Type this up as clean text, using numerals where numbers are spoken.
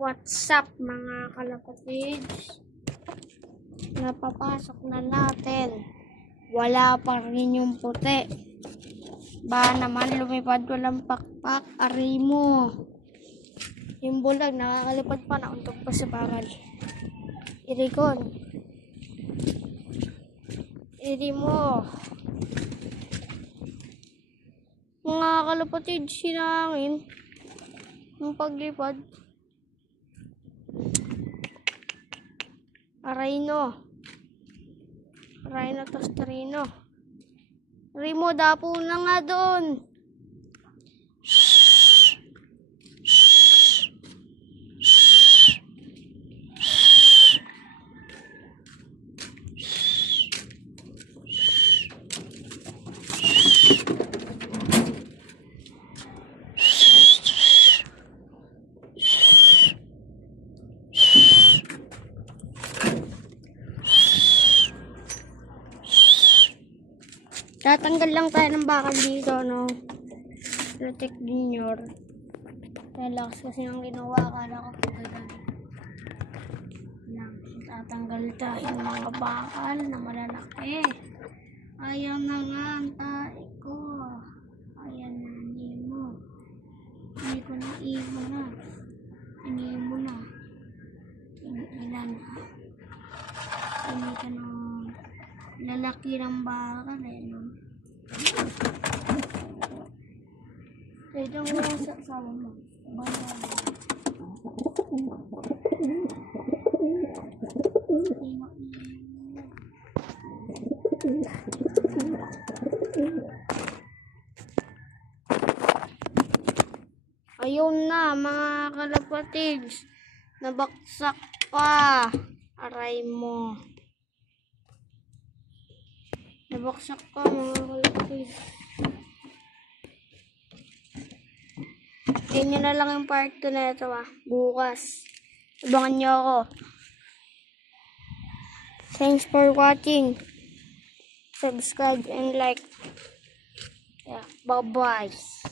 What's up mga kalapatids? Napapasok na natin. Wala pa rin yung puti. Ba naman lumipad walang pakpak. Arimo. Yung bulag nakakalipad pa, nauntog pa sa bakal. Irikon. Irimo. Mga kalapatids, sinangin yung paglipad. Rhino Tostarino. Rimo, dapo na nga doon. Tatanggal lang tayo ng bakal dito, no? Protect junior. Relax kasi ang ginawa, akala ko pagkagan. Tatanggal tayo ng mga bakal na malalaki. Ayaw na nga ang tae ko. Ayan na, Nemo. Hindi ko na ibo na. Nemo na. Ilan na. Hindi ka na lalaki ng bakal, eh, no? Ito mo sa asawa mo. Ayun na mga kalapatids. Nabaksak pa. Aray mo. Nabaksak pa mga kalapatids. Ganyan na lang yung part 2 na ito, bukas. Abangan nyo ako. Thanks for watching. Subscribe and like. Yeah, bye-bye.